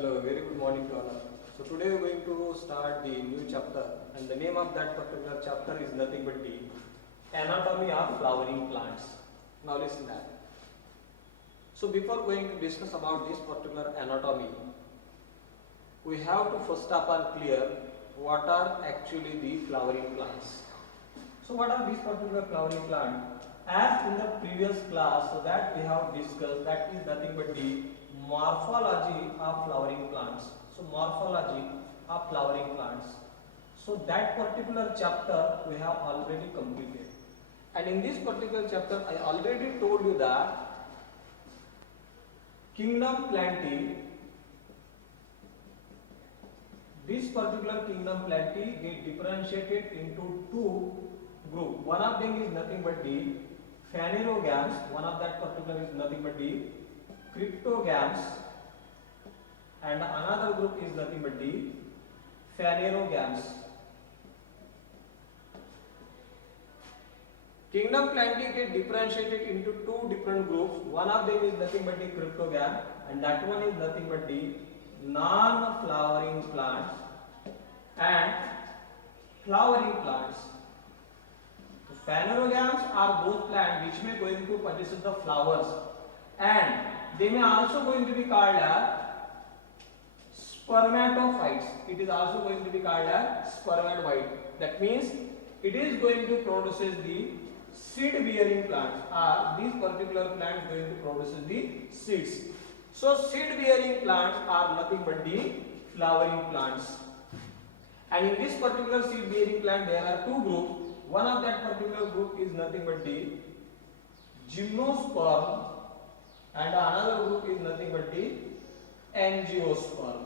Hello, very good morning to all. So today we are going to start the new chapter, and the name of that particular chapter is nothing but the anatomy of flowering plants. Now listen that. So before going to discuss about this particular anatomy, we have to first of all clear what are actually the flowering plants. So what are these particular flowering plants? As in the previous class, so that we have discussed, that is nothing but the morphology of flowering plants. So morphology of flowering plants. So that particular chapter we have already completed. And in this particular chapter I already told you that kingdom Plantae, this particular kingdom Plantae get differentiated into two groups. One of them is nothing but the phanerogams, one of that particular is nothing but the cryptogams, and another group is nothing but the phanerogams. Kingdom Plantae get differentiated into two different groups. One of them is nothing but the cryptogam, and that one is nothing but the non-flowering plants and flowering plants. So phanerogams are those plants which may going to possess the flowers, and they may also going to be called as spermatophytes. It is also going to be called as spermatophite. That means it is going to produce the seed bearing plants, or these particular plants going to produce the seeds. So seed bearing plants are nothing but the flowering plants. And in this particular seed bearing plant there are two groups. One of that particular group is nothing but the gymnosperm, and another group is nothing but the angiosperm.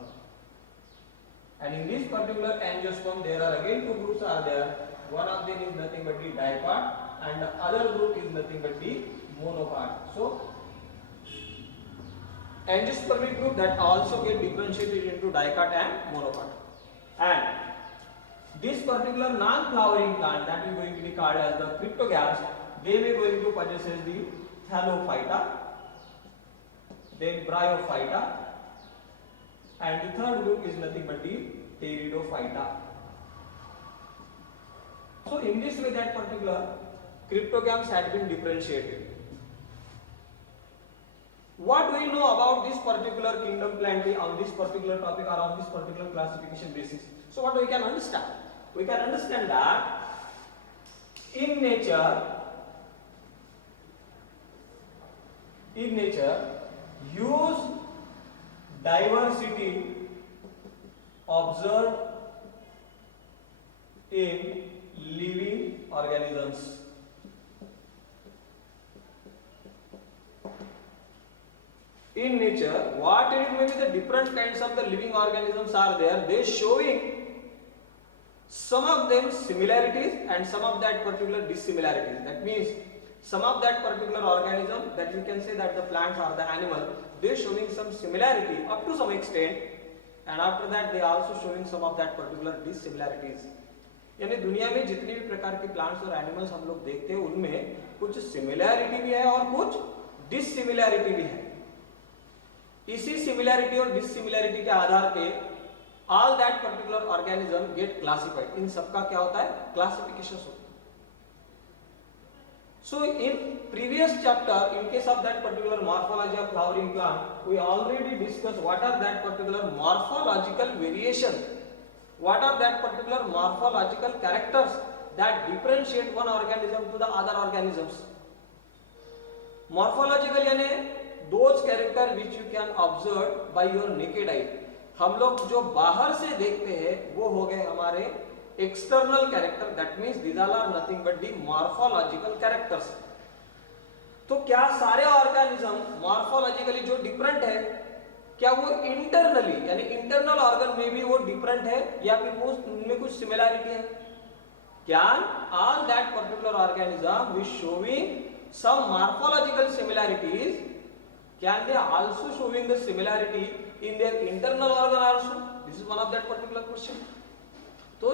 And in this particular angiosperm there are again two groups are there. One of them is nothing but the dipart, and the other group is nothing but the monopart. So angiospermic group that also get differentiated into dicot and monopart. And this particular non-flowering plant that is going to be called as the cryptogams, they may going to possess the thallophyta, then bryophyta, and the third group is nothing but the pteridophyta. So in this way that particular cryptogams had been differentiated. What do we know about this particular kingdom Plantae on this particular topic or on this particular classification basis? So what we can understand? We can understand that in nature, huge diversity observed in living organisms. In nature, what it may be the different kinds of the living organisms are there, they showing some of them similarities and some of that particular dissimilarities. That means some of that particular organism, that you can say that the plants or the animal, they showing some similarity up to some extent, and after that they also showing some of that particular dissimilarities. यानी दुनिया में जितने भी प्रकार के plants और animals हम लोग देखते हैं उनमें कुछ सिमिलैरिटी भी है और कुछ डिससिमिलैरिटी भी है. इसी सिमिलैरिटी और डिससिमिलैरिटी के आधार पे all that particular organism get classified. इन सबका क्या होता है? क्लासिफिकेशन होता है. So in previous chapter, in case of that particular morphology of flowering plant, we already discussed what are that particular morphological variation, what are that particular morphological characters that differentiate one organism to the other organisms. Morphological यानी those character which you can observe by your naked eye. हम लोग जो बाहर से देखते हैं वो हो गए हमारे external character. That means these are nothing but the morphological characters. तो क्या सारे ऑर्गेनिज्म मॉर्फोलॉजिकली जो डिफरेंट है, क्या वो इंटरनली यानी इंटरनल ऑर्गन में भी वो डिफरेंट है या फिर वो उनमें कुछ सिमिलैरिटी है? Can all that particular organism which showing some morphological similarities, can they also showing the similarity in their internal organ also? This is one of that particular question. तो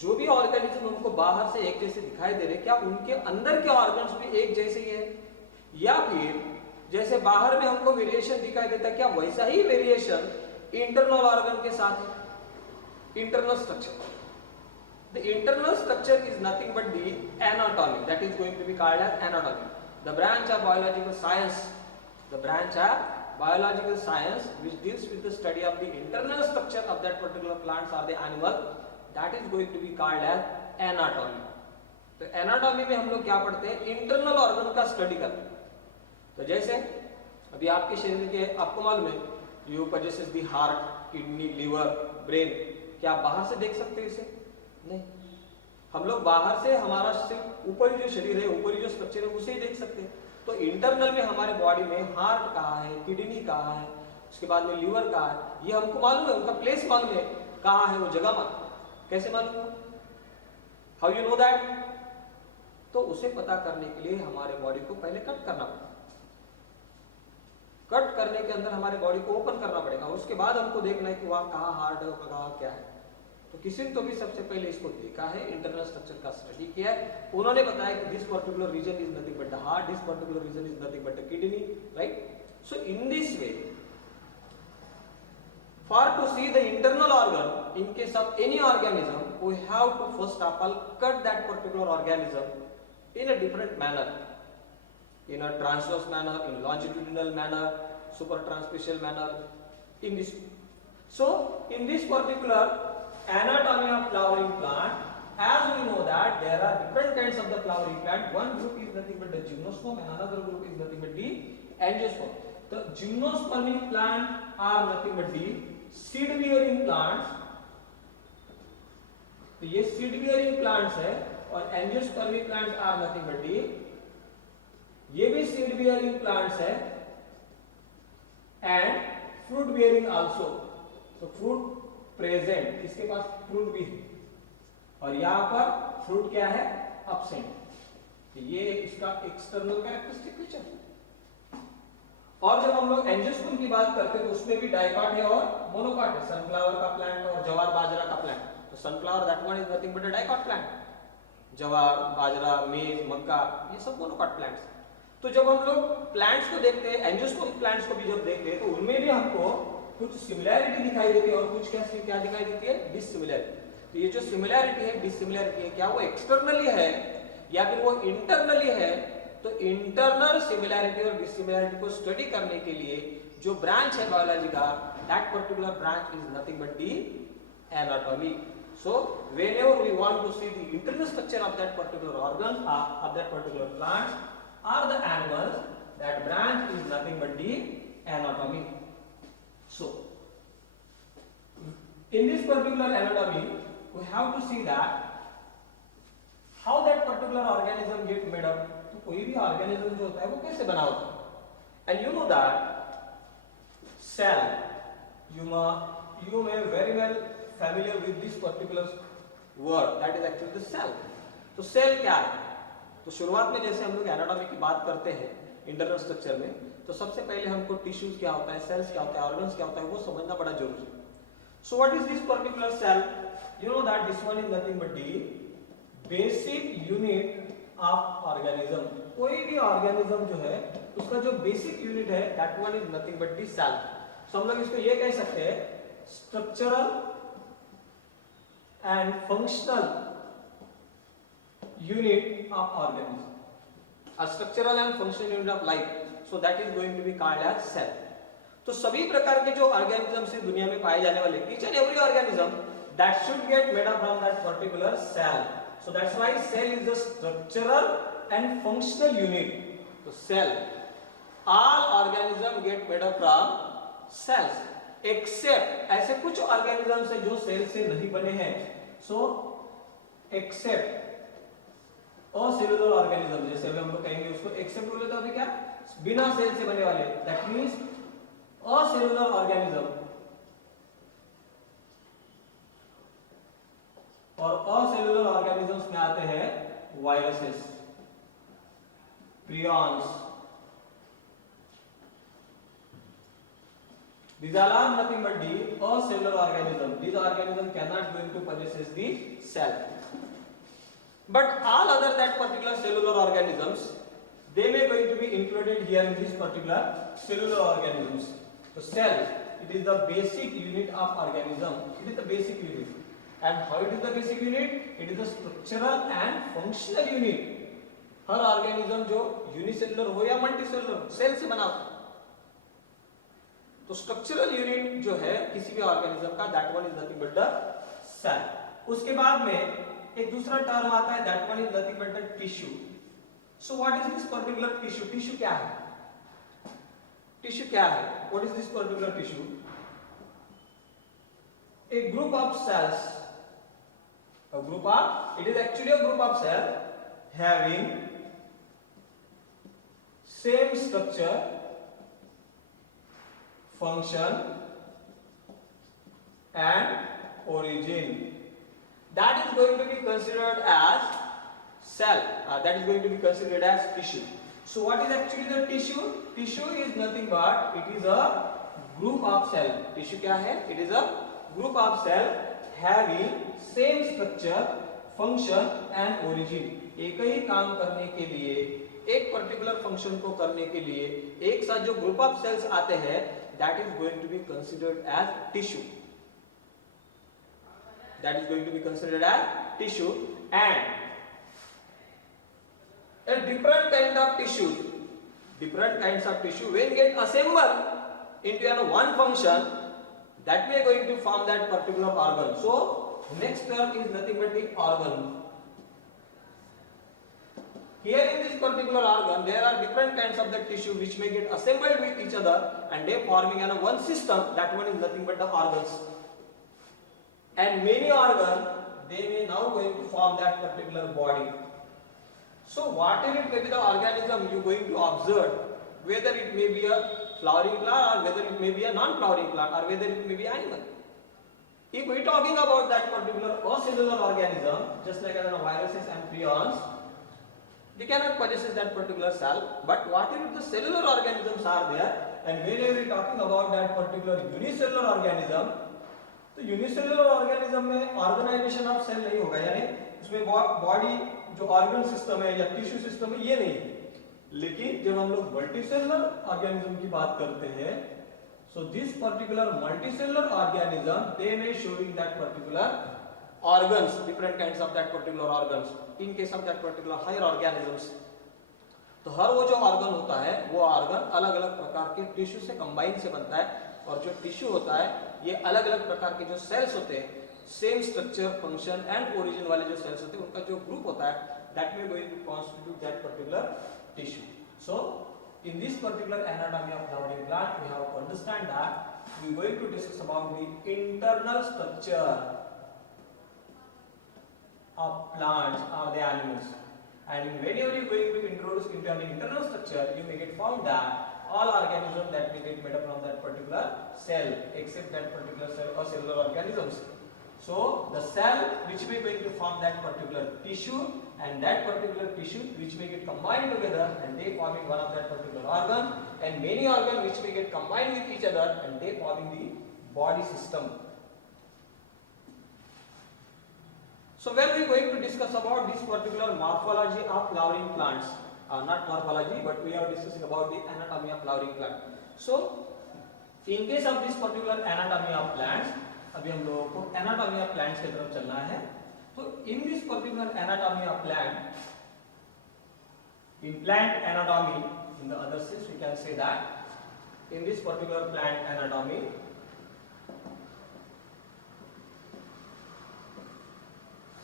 जो भी ऑर्गेनिज्म उनको बाहर से एक जैसे दिखाई दे रहे, क्या उनके अंदर के ऑर्गन्स भी एक जैसे ही है, या फिर जैसे बाहर में हमको वेरिएशन दिखाई देता है क्या वैसा ही वेरिएशन इंटरनल ऑर्गन के साथ है, internal structure. The internal structure is nothing but the anatomy, that is going to be called as anatomy. The branch of biological science, which deals with the study of the internal structure of that particular plants or the animal, that is going to be called as anatomy. तो anatomy में हम लोग क्या पढ़ते हैं? Internal organ का study करते हैं. तो जैसे अभी आपके शरीर के, आपको मालूम है, you possesses the heart, kidney, liver, brain. क्या आप बाहर से देख सकते हैं इसे? नहीं. हम लोग बाहर से हमारा सिर्फ ऊपरी जो शरीर है, ऊपरी जो स्ट्रक्चर है, उसे ही देख सकते हैं. तो इंटरनल में हमारे बॉडी में हार्ट कहाँ है, किडनी कहाँ है, उसके बाद में लीवर कहाँ है, ये हमको मालूम है, उनका प्लेस मालूम है, कहाँ है वो जगह मालूम. कैसे मालूम हो? How you know that? तो उसे पता करने के लिए हमारे बॉडी को पहले कट करना पड़ेगा. कट करने के अंदर हमारे बॉडी को ओपन करना पड़ेगा. उसके बाद हमको देखना है कि वहां कहाँ हार्ट है, कहाँ क्या है. तो किसी ने तो भी सबसे पहले इसको देखा है, इंटरनल स्ट्रक्चर का स्टडी किया है. उन्होंने बताया कि this particular region is nothing but the heart, this particular region is nothing but the kidney, right. So in this way, for to see the internal organ in case of any organism, we have to first of all cut that particular organism in a different manner, in a transverse manner, in longitudinal manner, super transficial manner, in this. So in this particular anatomy of flowering plant, as we know that there are different kinds of the flowering plant. One group is nothing but the gymnosperm and another group is nothing but the angiosperm. The gymnospermic plant are nothing but the seed bearing plants. तो ये seed bearing plants है, और angiospermic plants are nothing but the, ये भी seed bearing plants है, and fruit bearing also. So fruit present, इसके पास fruit भी है, और यहाँ पर फ्रूट क्या है? एब्सेंट. ये इसका एक्सटर्नल कैरेक्टरिस्टिक फीचर. और जब हम लोग एंजियोस्पर्म की बात करते हैं तो उसमें भी डाइकॉट है और मोनोकॉट है. सनफ्लावर का प्लांट और जवार बाजरा का प्लांट. तो sunflower that one is nothing but a dicot plant. जवार, बाजरा, मेज, मक्का, ये सब मोनोकॉट प्लांट्स. तो जब हम लोग प्लांट्स को देखते हैं, एंजियोस्पर्म प्लांट्स को भी जब देखते हैं, तो उनमें भी हमको कुछ सिमिलैरिटी दिखाई देती है और कुछ क्या दिखाई देती है? डिसिमिलैरिटी. तो ये जो सिमिलैरिटी है, डिसिमिलैरिटी है, क्या वो एक्सटर्नली है या फिर वो इंटरनली है? तो इंटरनल सिमिलैरिटी और डिसिमिलैरिटी को स्टडी करने के लिए जो ब्रांच है बायोलॉजी का, that particular branch is nothing but the anatomy. So whenever we want to see the internal structure of that particular organ, of that particular plant or the animals, that branch is nothing but the anatomy. So in this particular anatomy we have to see that how that particular organism get made up. तो कोई भी organism जो होता है वो कैसे बना होता है? And you know that cell, you may very well familiar with this particular word, that is actually the cell. तो cell क्या है? तो शुरुआत में जैसे हम लोग एनाटॉमी की बात करते हैं इंटरनल स्ट्रक्चर में, तो सबसे पहले हमको टिश्यूज क्या होता है, सेल्स क्या होता है, ऑर्गन्स क्या होता है, वो समझना बड़ा जरूरी है. So what is this particular cell? You know that this one is nothing but the basic unit of organism. कोई भी ऑर्गेनिज्म जो है उसका जो बेसिक यूनिट है, that one is nothing but the cell. So हम लोग इसको ये कह सकते हैं structural and functional unit of organism, a structural and functional unit of life, so that is going to be called as cell. तो सभी प्रकार के जो ऑर्गेनिजम्स इस दुनिया में पाए जाने वाले, each and every organism that should get made up from that particular cell. So that's why cell is a structural and functional unit. तो cell, all organism get made up from cells, except ऐसे कुछ organisms हैं जो cell से नहीं बने हैं. So except असेलुलर organism, जैसे हम लोग कहेंगे उसको एक्सेप्ट बोले तो अभी क्या, बिना सेल से बने वाले, दैट मींस असेलुलर ऑर्गेनिज्म. और असेलुलर ऑर्गेनिजम्स में आते हैं viruses, prions. These all are nothing but the acellular organism. These organisms cannot go into possess the cell. But all other that particular cellular organisms, they may going to be included here in this particular cellular organisms. So cell it is the basic unit of organism. It is the basic unit. And how it is the basic unit? It is the structural and functional unit. Her organism जो unicellular हो या multicellular cell से बना हो, तो structural unit जो है किसी भी ऑर्गेनिज्म का, that one is nothing but the cell. उसके बाद में एक दूसरा टर्म आता है, that one is nothing but the tissue. So what is this particular tissue? Tissue क्या है? टिश्यू क्या है? What is this particular tissue? A group of cells, it is actually a group of cells having same structure, function and origin. That is going to be considered as cell. That is going to be considered as tissue. So what is actually the tissue? Tissue is nothing but it is a group of cell. Tissue क्या है? It is a group of cell having same structure, function and origin. एक ही काम करने के लिए, एक particular function को करने के लिए एक साथ जो ग्रुप ऑफ सेल्स आते हैं, that is going to be considered as tissue. That is going to be considered as tissue. And a different kind of tissues, different kinds of tissue when get assembled into one function, that we are going to form that particular organ. So next term is nothing but the organ. Here in this particular organ, there are different kinds of the tissue which may get assembled with each other and they forming one system. That one is nothing but the organs. And many organs, they may now going to form that particular body. So whatever it may be the organism you are going to observe, whether it may be a flowering plant or whether it may be a non-flowering plant or whether it may be animal. If we are talking about that particular acellular organism, just like viruses and prions, they cannot possess that particular cell. But whatever the cellular organisms are there, and whenever we are talking about that particular unicellular organism, तो unicellular organism में organisation of cell नहीं होगा, यानी उसमें body जो organ system है या tissue system है ये नहीं. लेकिन जब हम लोग मल्टीसेलुलर ऑर्गेनिज्म की बात करते हैं, so this particular multicellular organism they may showing that particular organs, different kinds of that particular organs. In case of that particular higher organisms, तो हर वो जो ऑर्गन होता है वो ऑर्गन अलग अलग प्रकार के टिश्यू से कंबाइन से बनता है. और जो टिश्यू होता है ये अलग अलग प्रकार के जो सेल्स होते हैं, same structure, function and origin वाले जो सेल्स होते हैं, उनका जो ग्रुप होता है, that may going to constitute that particular tissue. So in this particular anatomy of flowering plant, we have to understand that we are going to discuss about the internal structure of plants or the animals. And whenever you are going to introduce into an internal structure, you may get found that all organisms that may get made up from that particular cell, except that particular cell or cellular organisms. So the cell which may going to form that particular tissue, and that particular tissue which may get combined together and they forming one of that particular organ, and many organs which may get combined with each other and they forming the body system. So when we are going to discuss about this particular morphology of flowering plants, not morphology, but we are discussing about the anatomy of flowering plant. So in case of this particular anatomy of plants, अभी हम लोगों को anatomy of plants की तरफ चलना है. तो in this particular anatomy of plant, in plant anatomy, in the other sense we can say that in this particular plant anatomy,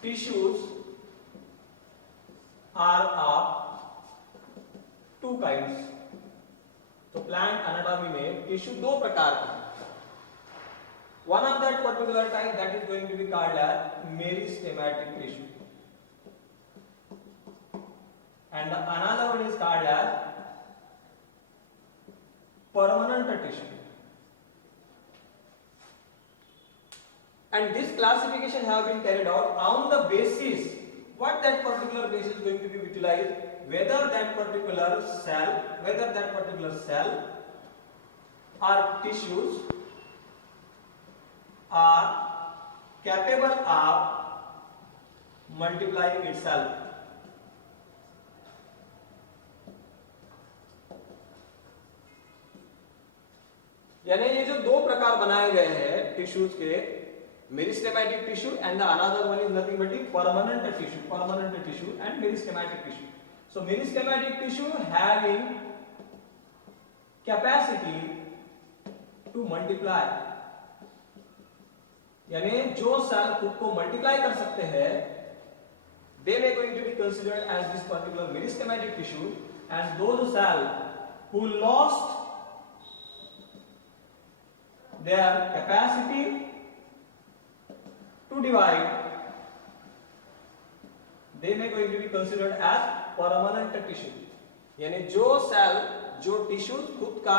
tissues are of two kinds. तो प्लांट एनाटॉमी में tissue दो प्रकार के. One of that particular type that is going to be called as meristematic tissue, and another one is called as permanent tissue. And this classification have been carried out on the basis what that particular basis is going to be utilized, whether that particular cell or tissues are capable of multiplying itself. यानी ये जो दो प्रकार बनाए गए हैं tissues के, meristematic tissue and the another one is nothing but permanent tissue and meristematic tissue. So meristematic tissue having capacity to multiply, यानी जो सेल खुद को मल्टीप्लाई कर सकते हैं, they may going to be considered as this particular meristematic tissue, and those cells who lost their capacity to divide, they may going to be considered as permanent tissue. यानी जो cell, जो tissue खुद का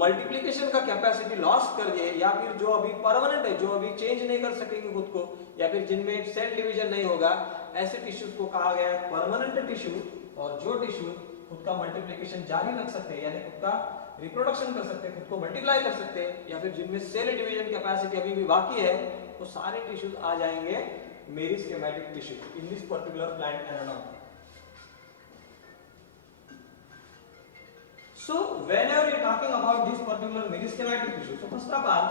multiplication का capacity loss कर दिए, या फिर जो अभी परमानेंट है, जो अभी चेंज नहीं कर सकेंगे खुद को, या फिर जिनमें सेल डिवीजन नहीं होगा, ऐसे टिश्यूज को कहा गया है परमानेंट टिश्यू. और जो टिश्यू खुद का मल्टीप्लिकेशन जारी रख सकते हैं, यानी खुद का रिप्रोडक्शन कर सकते हैं, खुद को मल्टीप्लाई कर सकते हैं, या फिर जिनमें सेल डिवीजन कैपेसिटी अभी भी बाकी है, वो सारे टिश्यूज आ जाएंगे meristematic tissue in this particular plant anatomy. So whenever you are talking about this particular meristematic tissue, so first of all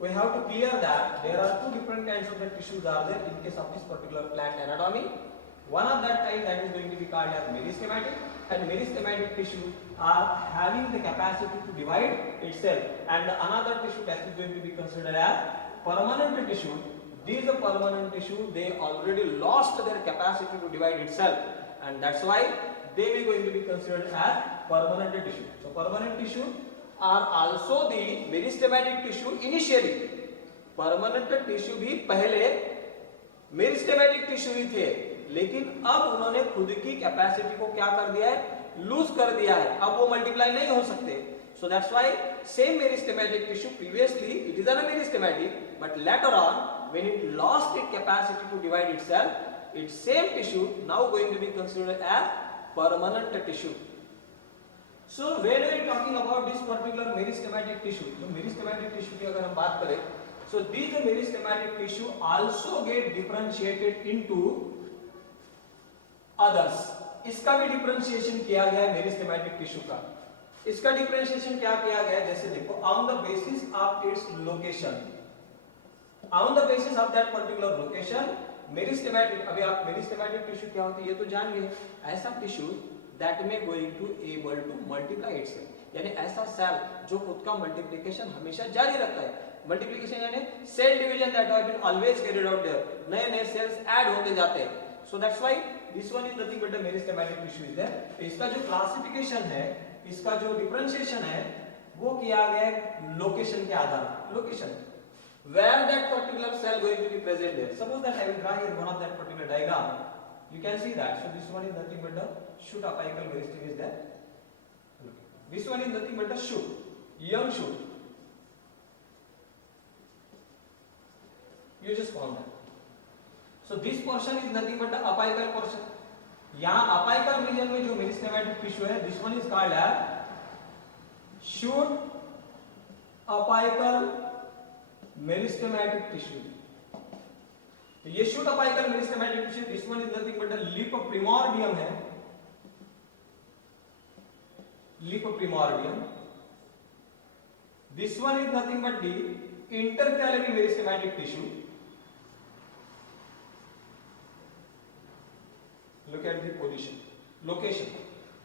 we have to clear that there are two different kinds of the tissues are there in case of this particular plant anatomy. One of that type that is going to be called as meristematic, and meristematic tissue are having the capacity to divide itself, and another tissue that is going to be considered as permanent tissue. These permanent tissue, they already lost their capacity to divide itself, and that's why they may going to be considered as permanent tissue. So permanent tissue are also the meristematic tissue initially. permanent tissue भी पहले meristematic tissue ही थे, लेकिन अब उन्होंने खुद की capacity को क्या कर दिया है, लूज कर दिया है. अब वो मल्टीप्लाई नहीं हो सकते. So that's why same meristematic tissue previously it is a meristematic, but later on when it lost its capacity to divide itself, its same tissue now going to be considered as permanent tissue. So when we are talking about this particular meristematic tissue, तो meristematic tissue की अगर हम बात करें, so these meristematic tissue also get differentiated into others. इसका भी differentiation किया गया है मेरिस्टेमेटिक टिश्यू का. इसका डिफरेंशिएशन क्या किया गया है, जैसे देखो, on the basis of its location, on the basis of that particular location meristematic. अभी आप मेरिस्टेमेटिक टिश्यू क्या होती है ये तो जान गए, ऐसा tissue that may going to able to multiply itself, यानी ऐसा सेल जो खुद का मल्टीप्लिकेशन हमेशा जारी रखता है. मल्टीप्लिकेशन यानी cell division that have been always carried out there, नए नए सेल्स ऐड होते जाते हैं. So that's why this one is nothing but the meristematic tissue is there. इसका जो क्लासिफिकेशन है, इसका जो डिफरेंशिएशन है, वो किया गया है लोकेशन के आधार पर. Location where that particular cell going to be present there. Suppose that I will draw here one of that particular diagram. You can see that. So this one is nothing but the shoot apical meristem is there. This one is nothing but the shoot, young shoot. You just found that. So this portion is nothing but the apical portion. यहाँ apical region में जो meristematic tissue है, this one is called as shoot apical meristematic tissue. तो ये shoot apical meristematic tissue, this one is nothing but the lip primordium है, lip primordium. This one is nothing but the intercalary meristematic tissue. Look at the position, location.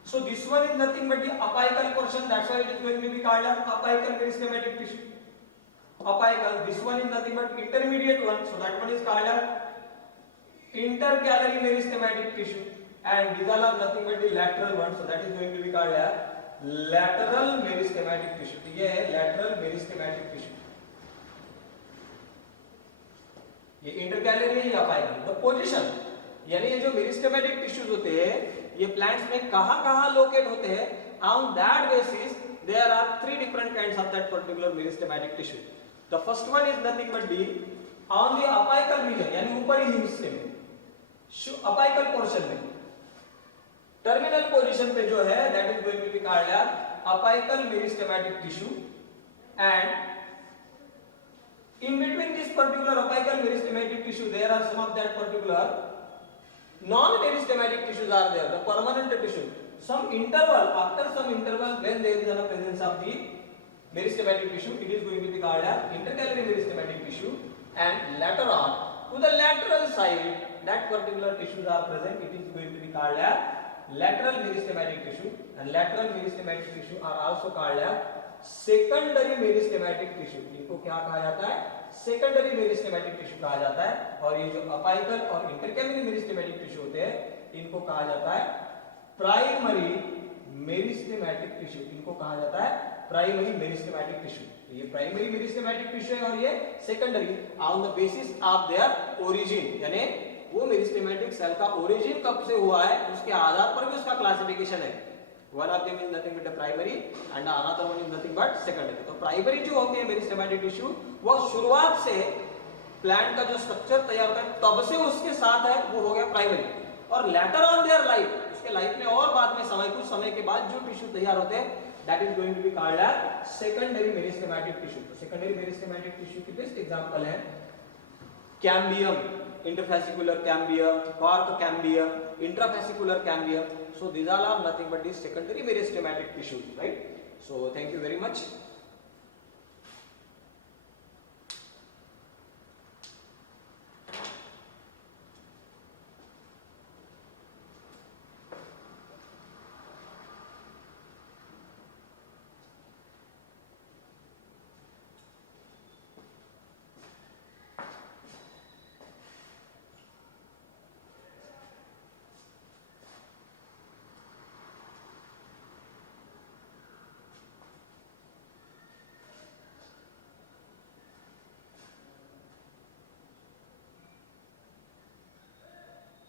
So this one is nothing but the apical portion, that's why it is going to be called as apical meristematic tissue. Apical, this one is nothing but intermediate one, so that one is called as intercalary meristematic tissue, and these all are nothing but the lateral one, so that is going to be called as lateral meristematic tissue. तो ये है lateral meristematic tissue. ये intercalary है या apical. The position, यानी ये जो meristematic tissues होते हैं, ये प्लांट्स में कहाँ लोकेट होते हैं, on that basis there are three different kinds of that particular meristematic tissue. The first one is nothing but the on the apical region, यानी ऊपरी हिस्से में, apical portion में, टर्मिनल पोजीशन पे जो है, that is going to be called as apical meristematic tissue, and in between this particular apical meristematic tissue there are some of that particular non-meristematic tissues are there, the permanent tissue. Some interval, after some interval, when there is a presence of the meristematic tissue, it is going to be called as intercalary meristematic tissue. And later on, to the lateral side, that particular tissues are present, it is going to be called as lateral meristematic tissue. And lateral meristematic tissue are also called as secondary meristematic tissue. इनको क्या कहा जाता है? Secondary meristematic tissue कहा जाता है. और ये जो अपाइकल और इंटरकैलरी मेरिस्टेमेटिक टिश्यू होते हैं, इनको कहा जाता है प्राइमरी मेरिस्टेमेटिक टिश्यू. इनको कहा जाता है प्राइमरी मेरिस्टेमेटिक टिश्यू. ये प्राइमरी मेरिस्टेमेटिक टिश्यू है और ये secondary on the basis of their origin. यानी वो मेरिस्टेमेटिक सेल का ओरिजिन कब से हुआ है उसके आधार पर भी उसका क्लासिफिकेशन है. One of them is nothing but the primary and another one is nothing but secondary. तो प्राइमरी जो होती है मेरिस्टेमेटिक टिश्यू, वो शुरुआत से प्लांट का जो स्ट्रक्चर तैयार होता है तब से उसके साथ है, वो हो गया प्राइमरी. और लेटर ऑन देयर लाइफ, उसके लाइफ में और बाद में कुछ समय के बाद जो टिश्यू तैयार होते हैं, that is going to be called as secondary meristematic tissue. तो secondary meristematic tissue की बेस्ट एग्जांपल है cambium, interfascicular cambium, cork cambium, intrafascicular cambium. So these all are nothing but these secondary meristematic tissues, right? So thank you very much.